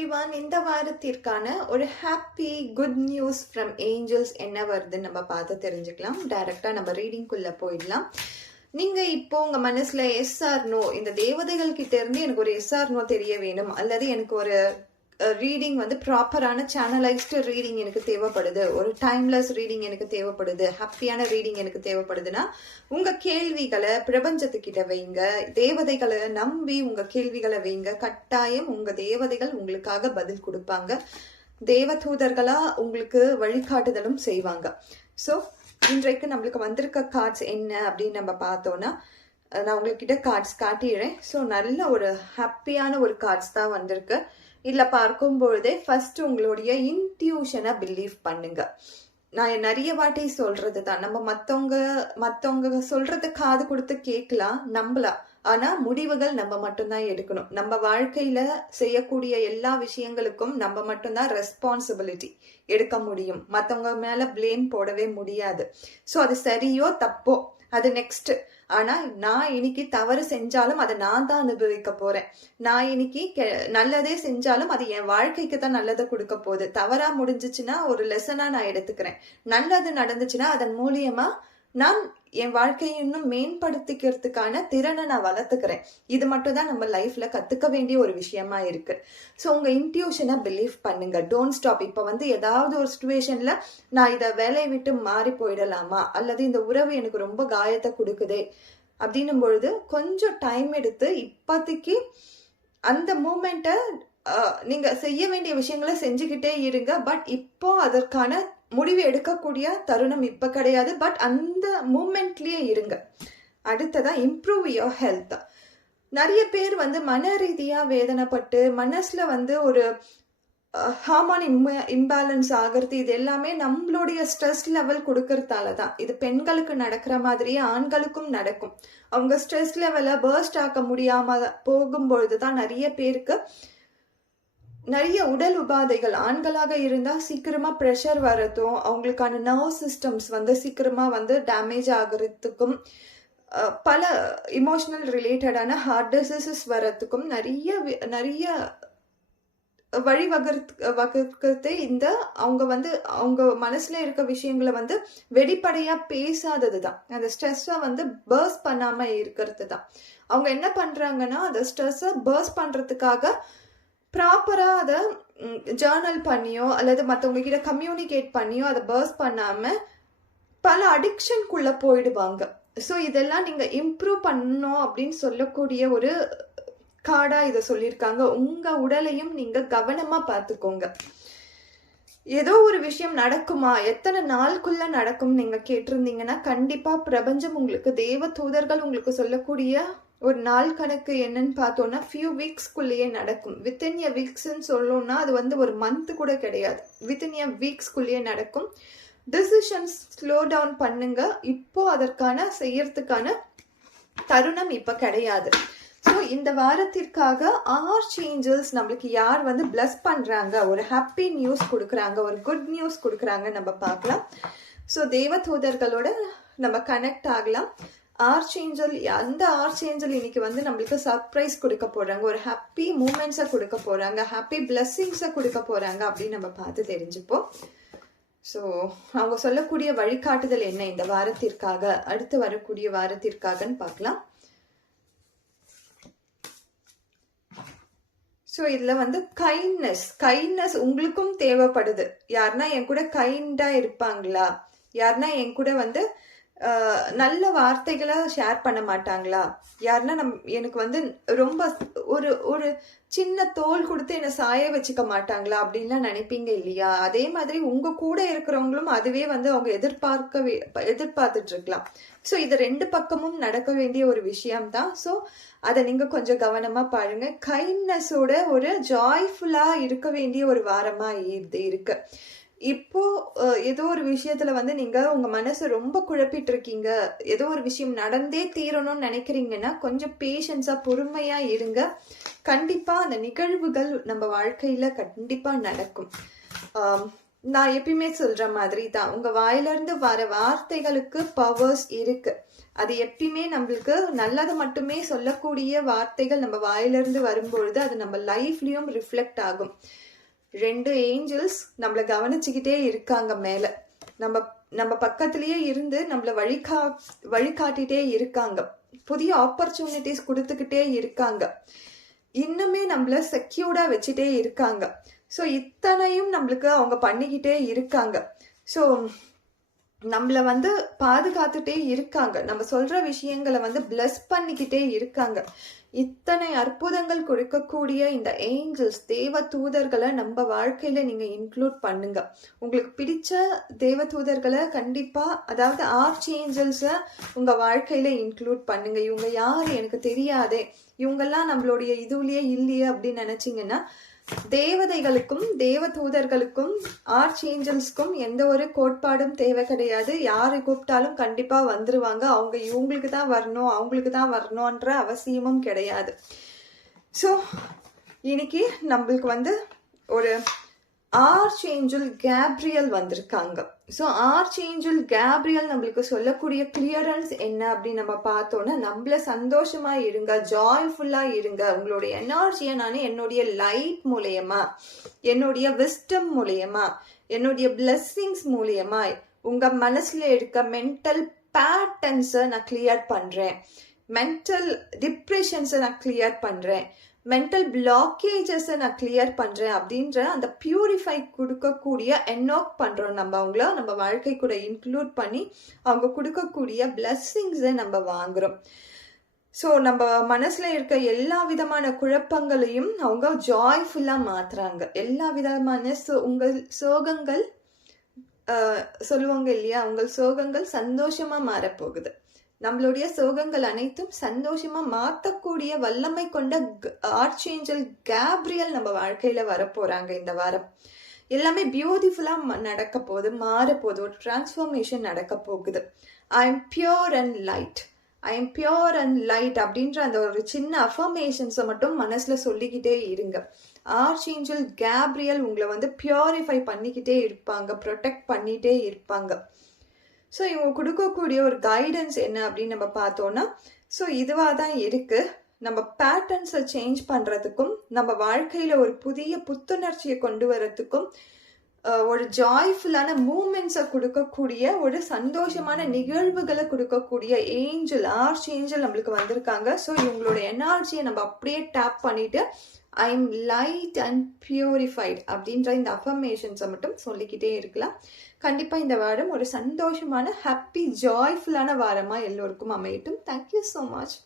Everyone இந்த வாரத்திற்கான ஒரு happy good news from angels என்ன வருதுன்னு நம்ம பார்த்து தெரிஞ்சுக்கலாம். டைரக்டா நம்ம ரீடிங்குள்ளே போயிடலாம். நீங்கள் இப்போ உங்கள் மனசில் எஸ் ஆர் நோ இந்த தேவதைகள் கிட்ட இருந்து எனக்கு ஒரு எஸ் ஆர் நோ தெரிய வேணும். அல்லது எனக்கு ஒரு ரீடிங் வந்து ப்ராப்பரான சேனலைஸ்டு ரீடிங் எனக்கு தேவைப்படுது. ஒரு டைம்லெஸ் ரீடிங் எனக்கு தேவைப்படுது. ஹாப்பியான ரீடிங் எனக்கு தேவைப்படுதுன்னா உங்க கேள்விகளை பிரபஞ்சத்துக்கிட்ட வைங்க. தேவதைகளை நம்பி உங்க கேள்விகளை வைங்க. கட்டாயம் உங்க தேவதைகள் உங்களுக்காக பதில் கொடுப்பாங்க. தேவதூதர்களா உங்களுக்கு வழிகாட்டுதலும் செய்வாங்க. ஸோ இன்றைக்கு நம்மளுக்கு வந்திருக்க கார்ட்ஸ் என்ன அப்படின்னு நம்ம பார்த்தோம்னா நான் உங்ககிட்ட கார்ட்ஸ் காட்டிடுறேன். ஸோ நல்ல ஒரு ஹாப்பியான ஒரு கார்ட்ஸ் தான் வந்திருக்கு. இதில் பார்க்கும் பொழுதே ஃபர்ஸ்ட் உங்களுடைய இன்ட்யூஷனை பிலீவ் பண்ணுங்க. நான் நிறைய வாட்டி சொல்றது தான். நம்ம மற்றவங்க மற்றவங்க சொல்றது காது கொடுத்து கேட்கலாம் நம்பலாம். ஆனால் முடிவுகள் நம்ம மட்டும்தான் எடுக்கணும். நம்ம வாழ்க்கையில செய்யக்கூடிய எல்லா விஷயங்களுக்கும் நம்ம மட்டும்தான் ரெஸ்பான்சிபிலிட்டி எடுக்க முடியும். மற்றவங்க மேல பிளேம் போடவே முடியாது. ஸோ அது சரியோ தப்போ? அது நெக்ஸ்ட் ஆனா நான் இன்னைக்கு தவறு செஞ்சாலும் அதை நான் தான் அனுபவிக்க போறேன். நான் இன்னைக்கு கெ- நல்லதே செஞ்சாலும் அது என் வாழ்க்கைக்கு தான் நல்லதை கொடுக்க போகுது. தவறா முடிஞ்சிச்சுன்னா ஒரு லெசனா நான் எடுத்துக்கிறேன். நல்லது நடந்துச்சுன்னா அதன் மூலியமா நான் என் வாழ்க்கையை இன்னும் மேம்படுத்திக்கிறதுக்கான திறனை நான் வளர்த்துக்கிறேன். இது மட்டும் தான் நம்ம லைஃப்ல கத்துக்க வேண்டிய ஒரு விஷயமா இருக்கு. ஸோ உங்க இன்ட்யூஷனை பிலீவ் பண்ணுங்க. டோன்ட் ஸ்டாப் இப்போ வந்து ஏதாவது ஒரு சுச்சுவேஷன்ல நான் இதை வேலையை விட்டு மாறி போயிடலாமா? அல்லது இந்த உறவு எனக்கு ரொம்ப காயத்தை கொடுக்குதே? அப்படின்னும் பொழுது கொஞ்சம் டைம் எடுத்து இப்போதைக்கு அந்த மூமெண்ட்டை நீங்க செய்ய வேண்டிய விஷயங்களை செஞ்சுக்கிட்டே இருங்க. பட் இப்போ அதற்கான முடிவு எடுக்கக்கூடிய தருணம் இப்போ கிடையாது பட் அந்த மூமெண்ட்லேயே இருங்க. அடுத்ததாக இம்ப்ரூவ் யோர் ஹெல்த் நிறைய பேர் வந்து மன ரீதியாக வேதனைப்பட்டு மனசில் வந்து ஒரு ஹார்மோன் இம்பேலன்ஸ் ஆகிறது இது எல்லாமே நம்மளுடைய ஸ்ட்ரெஸ் லெவல் கொடுக்கறதால தான் இது பெண்களுக்கு நடக்கிற மாதிரியே ஆண்களுக்கும் நடக்கும். அவங்க ஸ்ட்ரெஸ் லெவலை பேர்ஸ்ட் ஆக்க முடியாமல் போகும்பொழுது தான் நிறைய பேருக்கு நிறைய உடல் உபாதைகள் ஆண்களாக இருந்தால் சீக்கிரமாக ப்ரெஷர் வரதும் அவங்களுக்கான நர்வ் சிஸ்டம்ஸ் வந்து சீக்கிரமாக வந்து டேமேஜ் ஆகிறதுக்கும் பல இமோஷனல் ரிலேட்டடான ஹார்ட் டிசீசஸ் வர்றதுக்கும் நிறைய நிறைய வழிவகுத்து வகுக்கிறதே இந்த அவங்க வந்து அவங்க மனசுல இருக்க விஷயங்களை வந்து வெளிப்படையாக பேசாதது தான் அந்த ஸ்ட்ரெஸ்ஸை வந்து பர்ஸ் பண்ணாமல் இருக்கிறது தான் அவங்க என்ன பண்ணுறாங்கன்னா அந்த ஸ்ட்ரெஸ்ஸை பர்ஸ் பண்ணுறதுக்காக ப்ராப்பராக அதை ஜேர்னல் பண்ணியோ அல்லது மற்றவங்க கிட்ட கம்யூனிகேட் பண்ணியோ அதை பர்ஸ் பண்ணாமல் பல அடிக்ஷனுக்குள்ளே போயிடுவாங்க. ஸோ இதெல்லாம் நீங்கள் இம்ப்ரூவ் பண்ணணும் அப்படின்னு சொல்லக்கூடிய ஒரு கார்டாக இதை சொல்லியிருக்காங்க. உங்கள் உடலையும் நீங்கள் கவனமாக பார்த்துக்கோங்க. ஏதோ ஒரு விஷயம் நடக்குமா? எத்தனை நாளுக்குள்ள நடக்கும் நீங்க கேட்டிருந்தீங்கன்னா கண்டிப்பா பிரபஞ்சம் உங்களுக்கு தேவ தூதர்கள் உங்களுக்கு சொல்லக்கூடிய ஒரு நாள் கணக்கு என்னன்னு பார்த்தோன்னா ஃபியூ வீக்ஸ்க்குள்ளேயே நடக்கும். வித்தின் எ வீக்ஸ்ன்னு சொல்லணும்னா அது வந்து ஒரு மந்த் கூட கிடையாது. வித்தின் எ வீக்ஸ்க்குள்ளேயே நடக்கும். டிசிஷன்ஸ் ஸ்லோ டவுன் பண்ணுங்க. இப்போ அதற்கான செய்யறதுக்கான தருணம் இப்போ கிடையாது. ஸோ இந்த வாரத்திற்காக ஆர் சேஞ்சஸ் நம்மளுக்கு யார் வந்து பிளஸ் பண்ணுறாங்க ஒரு ஹாப்பி நியூஸ் கொடுக்குறாங்க ஒரு குட் நியூஸ் கொடுக்குறாங்க நம்ம பார்க்கலாம். ஸோ தேவதூதர்களோட நம்ம கனெக்ட் ஆகலாம். ஆர்ச்சேஞ்சல் அந்த ஆர்ச்சேஞ்சல் இன்னைக்கு வந்து நம்மளுக்கு சர்ப்ரைஸ் கொடுக்க போறாங்க. ஒரு ஹாப்பி மூமெண்ட்ஸை கொடுக்க போறாங்க. ஹாப்பி பிளஸ்ஸிங்ஸை கொடுக்க போறாங்க அப்படின்னு நம்ம பார்த்து தெரிஞ்சுப்போம். ஸோ அவங்க சொல்லக்கூடிய வழிகாட்டுதல் என்ன? இந்த வாரத்திற்காக அடுத்து வரக்கூடிய வாரத்திற்காகன்னு பார்க்கலாம். ஸோ இதில் வந்து கைண்ட்னஸ் கைண்ட்னஸ் உங்களுக்கும் தேவைப்படுது. யாருன்னா என் கூட கைண்டாக இருப்பாங்களா? யாருன்னா என் கூட வந்து நல்ல வார்த்தைகளை ஷேர் பண்ண மாட்டாங்களா? யாருன்னா நம் எனக்கு வந்து ரொம்ப ஒரு ஒரு சின்ன தோல் கொடுத்து என்னை சாய வச்சுக்க மாட்டாங்களா அப்படின்லாம் நினைப்பீங்க இல்லையா? அதே மாதிரி உங்க கூட இருக்கிறவங்களும் அதுவே வந்து அவங்க எதிர்பார்க்க எதிர்பார்த்துட்டு இருக்கலாம். ஸோ இது ரெண்டு பக்கமும் நடக்க வேண்டிய ஒரு விஷயம்தான். ஸோ அதை நீங்க கொஞ்சம் கவனமா பாருங்க. கைண்ட்னஸோட ஒரு ஜாய்ஃபுல்லா இருக்க வேண்டிய ஒரு வாரமா இது இருக்கு. இப்போ ஏதோ ஒரு விஷயத்துல வந்து நீங்க உங்க மனசை ரொம்ப குழப்பிட்டு இருக்கீங்க ஏதோ ஒரு விஷயம் நடந்தே தீரணும்னு நினைக்கிறீங்கன்னா கொஞ்சம் பேஷன்ஸா பொறுமையா இருங்க. கண்டிப்பா அந்த நிகழ்வுகள் நம்ம வாழ்க்கையில கண்டிப்பா நடக்கும். நான் எப்பயுமே சொல்ற மாதிரி தான். உங்க வாயிலிருந்து வர வார்த்தைகளுக்கு பவர்ஸ் இருக்கு. அது எப்பயுமே நம்மளுக்கு நல்லது மட்டுமே சொல்லக்கூடிய வார்த்தைகள் நம்ம வாயிலிருந்து வரும்பொழுது அது நம்ம லைஃப்லயும் ரிஃப்ளெக்ட் ஆகும். ரெண்டு ஏஞ்சல்ஸ் நம்மள கவனிச்சுக்கிட்டே இருக்காங்க மேலே. நம்ம நம்ம பக்கத்துலேயே இருந்து நம்மள வழிகா வழிகாட்டிகிட்டே இருக்காங்க. புதிய ஆப்பர்ச்சுனிட்டிஸ் கொடுத்துக்கிட்டே இருக்காங்க. இன்னுமே நம்மள செக்யூர்டாக வச்சுட்டே இருக்காங்க. ஸோ இத்தனையும் நம்மளுக்கு அவங்க பண்ணிக்கிட்டே இருக்காங்க. ஸோ நம்மளை வந்து பாதுகாத்துட்டே இருக்காங்க. நம்ம சொல்கிற விஷயங்களை வந்து பிளஸ் பண்ணிக்கிட்டே இருக்காங்க. இத்தனை அற்புதங்கள் கொடுக்கக்கூடிய இந்த ஏஞ்சல்ஸ் தேவ தூதர்களை நம்ம வாழ்க்கையில நீங்க இன்க்ளூட் பண்ணுங்க. உங்களுக்கு பிடிச்ச தேவ தூதர்களை கண்டிப்பா அதாவது ஆர்ச் ஏஞ்சல்ஸ உங்க வாழ்க்கையில இன்க்ளூட் பண்ணுங்க. இவங்க யாரு எனக்கு தெரியாதே. இவங்கெல்லாம் நம்மளுடைய இதுலயே இல்லையே அப்படின்னு நினச்சிங்கன்னா தேவதைகளுக்கும் தேவதூதர்களுக்கும் ஆர்ச் ஏஞ்சல்ஸ்க்கும் எந்த ஒரு கோட்பாடும் தேவை கிடையாது. யார் கூப்பிட்டாலும் கண்டிப்பாக வந்துருவாங்க. அவங்க இவங்களுக்கு தான் வரணும் அவங்களுக்கு தான் வரணுன்ற அவசியமும் கிடையாது. ஸோ இன்னைக்கு நம்மளுக்கு வந்து ஒரு ஆர்ச் ஏஞ்சல் கேப்ரியல் வந்திருக்காங்க. ஸோ ஆர்ச் ஏஞ்சல் கேப்ரியல் நம்மளுக்கு சொல்லக்கூடிய கிளியரன்ஸ் என்ன அப்படின்னு நம்ம பார்த்தோன்னா நம்மள சந்தோஷமா இருங்க ஜாய்ஃபுல்லா இருங்க. உங்களுடைய எனர்ஜியை நான் என்னுடைய லைட் மூலயமா என்னுடைய விஸ்டம் மூலயமா என்னுடைய பிளெஸ்ஸிங்ஸ் மூலயமா உங்க மனசுல இருக்க மென்டல் பேட்டர்ன்ஸை நான் கிளியர் பண்றேன். மென்டல் டிப்ரெஷன்ஸை நான் கிளியர் பண்றேன். மென்டல் பிளாக்கேஜஸை நான் கிளியர் பண்ணுறேன் அப்படின்ற அந்த பியூரிஃபை கொடுக்கக்கூடிய என்ஆக் பண்ணுறோம் நம்ம அவங்கள. நம்ம வாழ்க்கை கூட இன்க்ளூட் பண்ணி அவங்க கொடுக்கக்கூடிய பிளஸ்ஸிங்ஸை நம்ம வாங்குகிறோம் ஸோ நம்ம மனசில் இருக்க எல்லா விதமான குழப்பங்களையும் அவங்க ஜாய்ஃபுல்லாக மாற்றுறாங்க எல்லா விதமான சோ- உங்கள் சோகங்கள் சொல்லுவாங்க இல்லையா? உங்கள் சோகங்கள் சந்தோஷமாக மாறப்போகுது. நம்மளுடைய சோகங்கள் அனைத்தும் சந்தோஷமா மாத்தக்கூடிய வல்லமை கொண்ட ஆர்ச்சேஞ்சல் கேப்ரியல் நம்ம வாழ்க்கையில வரப்போறாங்க இந்த வாரம். எல்லாமே பியூட்டிஃபுல்லா நடக்க போகுது மாற போகுது ஒரு டிரான்ஸ்ஃபர்மேஷன் நடக்க போகுது. I am pure and light I am pure and light அப்படின்ற அந்த ஒரு சின்ன அஃபர்மேஷன்ஸை மட்டும் மனசுல சொல்லிக்கிட்டே இருங்க. ஆர்ச்சேஞ்சல் கேப்ரியல் உங்களை வந்து பியூரிஃபை பண்ணிக்கிட்டே இருப்பாங்க ப்ரொடெக்ட் பண்ணிட்டே இருப்பாங்க. ஸோ இவங்க கொடுக்கக்கூடிய ஒரு கைடன்ஸ் என்ன அப்படின்னு நம்ம பார்த்தோன்னா ஸோ இதுவாக தான் இருக்குது நம்ம பேட்டர்ன்ஸை சேஞ்ச் பண்ணுறதுக்கும் நம்ம வாழ்க்கையில் ஒரு புதிய புத்துணர்ச்சியை கொண்டு வரத்துக்கும் ஒரு ஜாய்ஃபுல்லான மூமெண்ட்ஸை கொடுக்கக்கூடிய ஒரு சந்தோஷமான நிகழ்வுகளை கொடுக்கக்கூடிய ஏஞ்சல் ஆர்ச் ஏஞ்சல் நம்மளுக்கு வந்திருக்காங்க. ஸோ இவங்களோட எனர்ஜியை நம்ம அப்படியே டேப் பண்ணிட்டு I am light and purified அப்படின்ற இந்த அஃபர்மேஷன்ஸை மட்டும் சொல்லிக்கிட்டே இருக்கலாம். கண்டிப்பாக இந்த வாரம் ஒரு சந்தோஷமான ஹாப்பி ஜாய்ஃபுல்லான வாரமாக எல்லோருக்கும் அமையட்டும். Thank you so much